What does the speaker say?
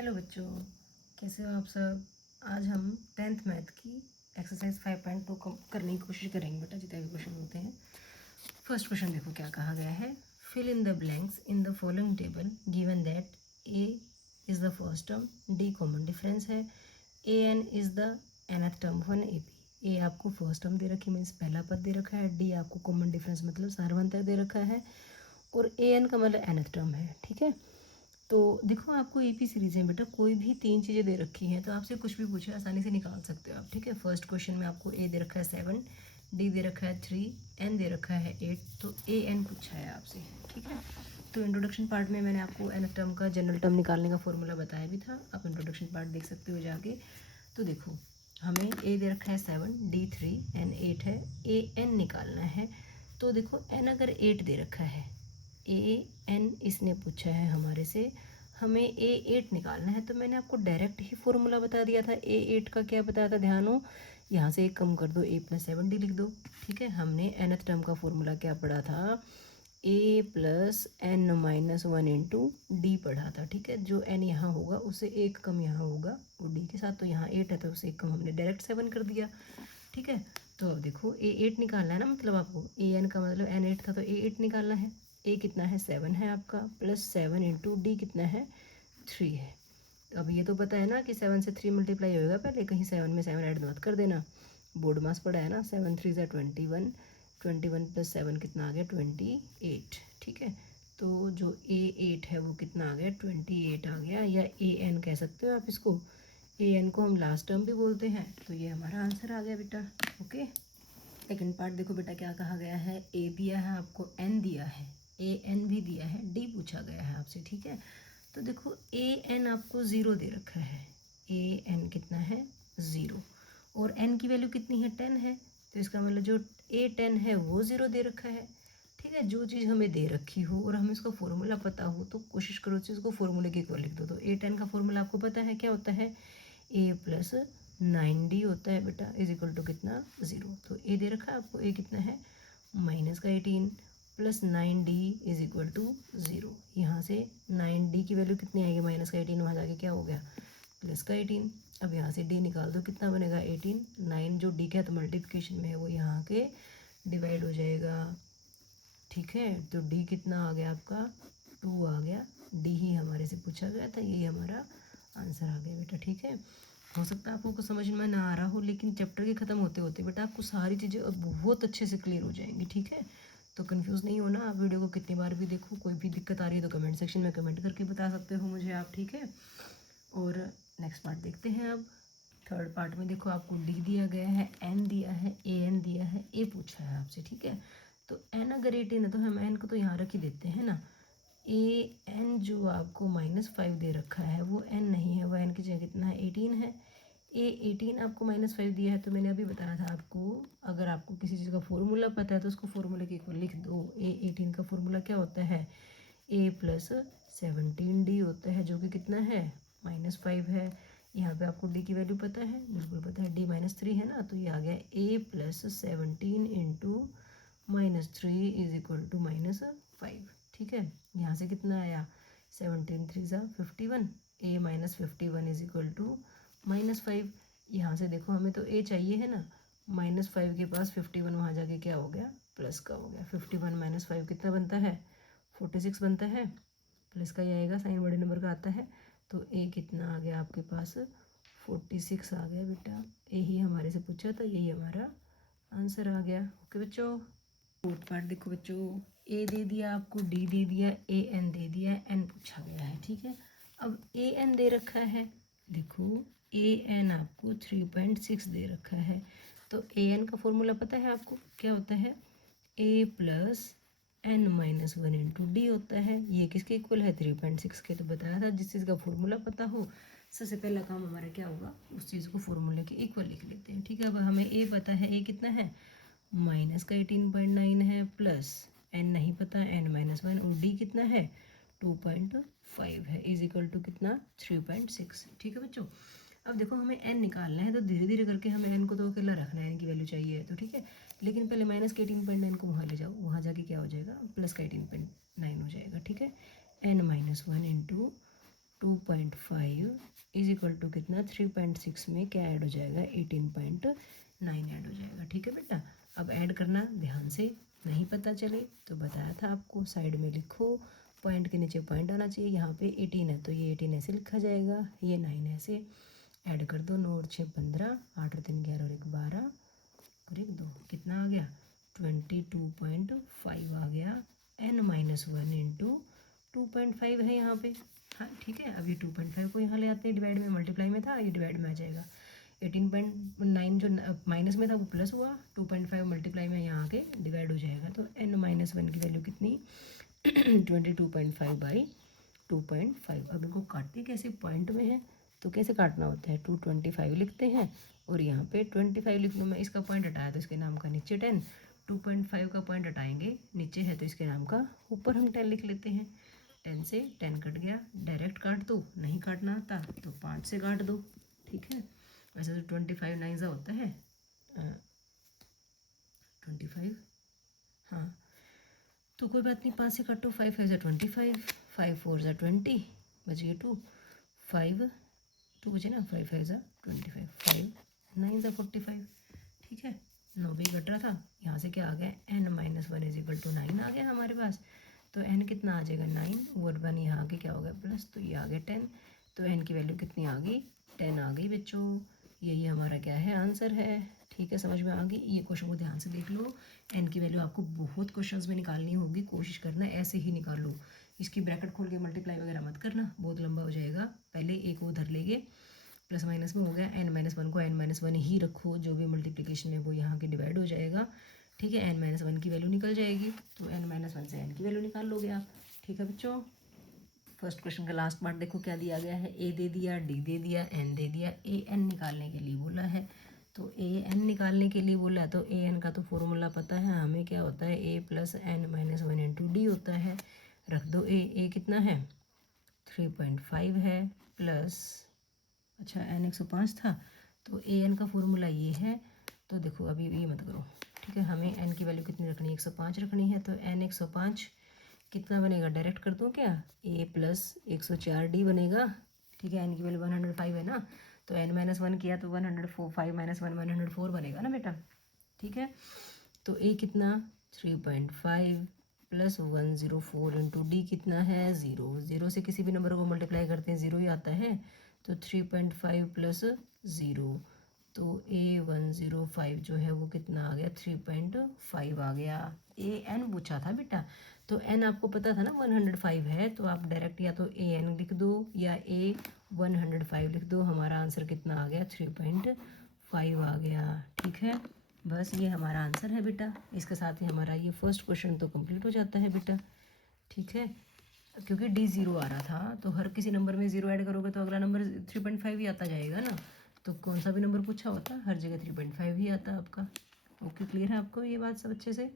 Hello बच्चों, कैसे हो आप सब। आज हम 10th मैथ की एक्सरसाइज 5.2 करने की कोशिश करेंगे बेटा, जितने भी क्वेश्चन होते हैं। फर्स्ट क्वेश्चन देखो क्या कहा गया है। Fill in the blanks in the following table given that A is the first term, D common difference है, A N is the nth term one A P. A आपको first term दे रखी means पहला पद दे रखा है, D आपको common difference मतलब सार्वंतर दे रखा है, और ए एन का मतलब nth टर्म है। ठीक है, तो देखो आपको एपी सीरीज है बेटा, कोई भी तीन चीज़ें दे रखी हैं तो आपसे कुछ भी पूछे आसानी से निकाल सकते हो आप। ठीक है, फर्स्ट क्वेश्चन में आपको ए दे रखा है 7, डी दे रखा है 3, एन दे रखा है 8, तो ए एन पूछा है आपसे। ठीक है, तो इंट्रोडक्शन पार्ट में मैंने आपको एन टर्म का जनरल टर्म निकालने का फॉर्मूला बताया भी था, आप इंट्रोडक्शन पार्ट देख सकते हो जाके। तो देखो हमें ए दे रखा है 7, डी 3, एन 8 है, ए एन निकालना है। तो देखो एन अगर 8 दे रखा है, ए एन इसने पूछा है हमारे से, हमें ए 8 निकालना है, तो मैंने आपको डायरेक्ट ही फॉर्मूला बता दिया था। ए 8 का क्या बताया था, ध्यान हो, यहाँ से एक कम कर दो, ए प्लस 7 डी लिख दो। ठीक है, हमने nth टर्म का फॉर्मूला क्या पढ़ा था, A plus N minus one into D पढ़ा था। ठीक है, जो एन यहाँ होगा उससे एक कम यहाँ होगा वो डी के साथ, तो यहाँ 8 है तो उससे एक कम हमने डायरेक्ट 7 कर दिया। ठीक है, तो देखो ए 8 निकालना है ना, मतलब आपको ए एन का मतलब एन 8 था तो ए 8 निकालना है। ए कितना है 7 है आपका, प्लस 7 इंटू डी कितना है 3 है। अब ये तो पता है ना कि 7 से 3 मल्टीप्लाई होएगा पहले, कहीं 7 में 7 ऐड मत कर देना, बोर्ड मास पड़ा है ना। 7 3 ज़ा 21, 21 प्लस 7 कितना आ गया 28। ठीक है, तो जो ए 8 है वो कितना आ गया 28 आ गया, या ए एन कह सकते हो आप इसको। ए एन को हम लास्ट टर्म भी बोलते हैं, तो ये हमारा आंसर आ गया बेटा। ओके, सेकंड पार्ट देखो बेटा क्या कहा गया है। ए दिया है आपको, एन दिया है, ए एन भी दिया है, डी पूछा गया है आपसे। ठीक है, तो देखो ए एन आपको 0 दे रखा है, ए एन कितना है 0, और एन की वैल्यू कितनी है 10 है, तो इसका मतलब जो ए 10 है वो 0 दे रखा है। ठीक है, जो चीज़ हमें दे रखी हो और हमें उसका फॉर्मूला पता हो तो कोशिश करो कि उसको फॉर्मूले के इक्वल लिख दो। तो ए 10 का फॉर्मूला आपको पता है क्या होता है, ए प्लस 9 डी होता है बेटा, इज इक्वल टू कितना 0। तो ए दे रखा है आपको, ए कितना है माइनस का 18 plus 9 D is equal to 0। यहाँ से 9 डी की वैल्यू कितनी आएगी, माइनस का 18, वहाँ जाके क्या हो गया प्लस का 18। अब यहाँ से डी निकाल दो, कितना बनेगा 18, 9 जो डी का तो मल्टीप्लिकेशन में है वो यहाँ के डिवाइड हो जाएगा। ठीक है, तो डी कितना आ गया आपका 2 आ गया, डी ही हमारे से पूछा गया था, यही हमारा आंसर आ गया बेटा। ठीक है, हो सकता है आपको कुछ समझ में ना आ रहा हो, लेकिन चैप्टर के ख़त्म होते होते बेटा आपको सारी चीज़ें अब बहुत अच्छे से क्लियर हो जाएंगी। ठीक है, तो कंफ्यूज नहीं होना, आप वीडियो को कितनी बार भी देखो, कोई भी दिक्कत आ रही है तो कमेंट सेक्शन में कमेंट करके बता सकते हो मुझे आप। ठीक है, और नेक्स्ट पार्ट देखते हैं अब। थर्ड पार्ट में देखो आपको डी दिया गया है, एन दिया है, ए एन दिया है, ए पूछा है आपसे। ठीक है, तो एन अगर 18 है तो हम एन को तो यहाँ रख ही देते हैं ना। ए एन जो आपको -5 दे रखा है वो एन नहीं है, वो एन की जगह कितना है 18 है। ए 18 आपको -5 दिया है, तो मैंने अभी बताया था आपको, अगर आपको किसी चीज़ का फॉर्मूला पता है तो उसको फॉर्मूले के इक्वल लिख दो। ए 18 का फॉर्मूला क्या होता है, ए प्लस 17 डी होता है, जो कि कितना है -5 है। यहाँ पे आपको डी की वैल्यू पता है, बिल्कुल पता है, डी -3 है ना, तो ये आ गया A plus 17 into -3 is equal to -5। ठीक है, यहाँ से कितना आया 17 3 ज़ा 51, ए -51 इज इक्वल टू -5। यहाँ से देखो हमें तो ए चाहिए है ना, -5 के पास 51 वहाँ जाके क्या हो गया प्लस का हो गया। 51 - 5 कितना बनता है 46 बनता है, प्लस का ही आएगा, साइन बड़े नंबर का आता है। तो ए कितना आ गया आपके पास 46 आ गया बेटा, यही हमारे से पूछा था, यही हमारा आंसर आ गया। ओके बच्चों, फोर्थ पार्ट देखो बच्चों, ए दे दिया आपको, डी दे दिया, ए एन दे दिया, एन पूछा गया है। ठीक है, अब ए एन दे रखा है, देखो ए एन आपको 3.6 दे रखा है, तो ए एन का फॉर्मूला पता है आपको क्या होता है, ए प्लस एन -1 इंटू डी होता है। ये किसके इक्वल है 3.6 के, तो बताया था जिस चीज़ का फॉर्मूला पता हो सबसे पहला काम हमारा क्या होगा, उस चीज़ को फॉर्मूले के इक्वल लिख लेते हैं। ठीक है, अब हमें ए पता है, ए कितना है माइनस का 18.9 है, प्लस एन नहीं पता n-1, और डी कितना है 2.5 है, इज इक्वल टू कितना 3.6। ठीक है बच्चों, अब देखो हमें एन निकालना है, तो धीरे धीरे करके हमें एन को तो अकेला रखना है, एन की वैल्यू चाहिए तो। ठीक है, लेकिन पहले माइनस का 18.9 को वहाँ ले जाओ, वहाँ जाके क्या हो जाएगा प्लस का 18.9 हो जाएगा। ठीक है, n-1 into 2.5 is equal to कितना 3.6 में क्या ऐड हो जाएगा 18.9 ऐड हो जाएगा। ठीक है बेटा, अब ऐड करना ध्यान से, नहीं पता चले तो बताया था आपको, साइड में लिखो, पॉइंट के नीचे पॉइंट आना चाहिए। यहाँ पे 18 है तो ये 18 ऐसे लिखा जाएगा, ये 9 ऐसे। ऐड कर दो, 9 और 6 15, 8 और 3 11 और 1 12 और 1 2, कितना आ गया 22.5 आ गया। n-1 इंटू 2.5 है यहाँ पे। हाँ ठीक है, अब ये 2.5 को यहाँ ले आते हैं, डिवाइड में मल्टीप्लाई में था, ये डिवाइड में आ जाएगा। 18.9 जो माइनस में था वो प्लस हुआ, 2.5 मल्टीप्लाई में यहाँ आके डिवाइड हो जाएगा। तो n-1 की वैल्यू कितनी 22.5 बाई 2.5। अब इनको काटते कैसे, पॉइंट में है तो कैसे काटना होता है, 225 लिखते हैं और यहाँ पे 25 लिख लूँ मैं। इसका पॉइंट हटाया तो इसके नाम का नीचे 10, 2.5 का पॉइंट हटाएंगे, नीचे है तो इसके नाम का ऊपर हम 10 लिख लेते हैं। 10 से 10 कट गया, डायरेक्ट काट दो, नहीं काटना आता तो 5 से काट दो। ठीक है, वैसे तो 25 9 होता है 25, हाँ तो कोई बात नहीं, 5 से काटो, 5 5 25, 5 4 20, बच गए 2, 5 2 बचे ना, 5 5 25, 5 9 45। ठीक है, 9 भी कट रहा था, यहाँ से क्या आ गया n-1 इज इक्वल टू 9 आ गया हमारे पास। तो n कितना आ जाएगा 9, और 1 यहाँ आके क्या हो गया प्लस, तो ये आ गया 10। तो n की वैल्यू कितनी आ गई 10 आ गई बच्चों, यही हमारा क्या है आंसर है। ठीक है, समझ में आ गई। ये क्वेश्चन को ध्यान से देख लो, n की वैल्यू आपको बहुत क्वेश्चंस में निकालनी होगी, कोशिश करना ऐसे ही निकाल लो, इसकी ब्रैकेट खोल के मल्टीप्लाई वगैरह मत करना, बहुत लंबा हो जाएगा। पहले एक को उधर लेंगे, प्लस माइनस में हो गया, n-1 को n-1 ही रखो, जो भी मल्टीप्लिकेशन है वो यहाँ के डिवाइड हो जाएगा। ठीक है, n-1 की वैल्यू निकल जाएगी, तो n-1 से n की वैल्यू निकाल लोगे आप। ठीक है बच्चों, फर्स्ट क्वेश्चन का लास्ट पार्ट देखो क्या दिया गया है, a दे दिया, d दे दिया, n दे दिया, an निकालने के लिए बोला है। तो an निकालने के लिए बोला है तो an का तो फॉर्मूला पता है हमें, क्या होता है a plus n-1 into D होता है। रख दो a कितना है 3.5 है, प्लस अच्छा n 105 था, तो an का फॉर्मूला ये है। तो देखो अभी ये मत करो, ठीक है, हमें n की वैल्यू कितनी रखनी है 105 रखनी है। तो n 105 कितना बनेगा, डायरेक्ट कर दूँ क्या, a प्लस 104d बनेगा। ठीक है, n की वैल्यू 105 है ना, तो n-1 किया तो 104, 5 - 1 104 बनेगा ना बेटा। ठीक है, तो a कितना 3.5 प्लस 104 इंटू डी कितना है 0, 0 से किसी भी नंबर को मल्टीप्लाई करते हैं 0 ही आता है। तो 3.5 प्लस 0, तो A105 जो है वो कितना आ गया 3.5 आ गया। an पूछा था बेटा, तो n आपको पता था ना 105 है, तो आप डायरेक्ट या तो an लिख दो या A105 लिख दो। हमारा आंसर कितना आ गया 3.5 आ गया। ठीक है, बस ये हमारा आंसर है बेटा। इसके साथ ही हमारा ये फर्स्ट क्वेश्चन तो कंप्लीट हो जाता है बेटा। ठीक है, क्योंकि डी 0 आ रहा था, तो हर किसी नंबर में 0 ऐड करोगे तो अगला नंबर 3.5 ही आता जाएगा ना, तो कौन सा भी नंबर पूछा होता हर जगह 3.5 ही आता आपका। ओके, क्लियर है आपको ये बात सब अच्छे से।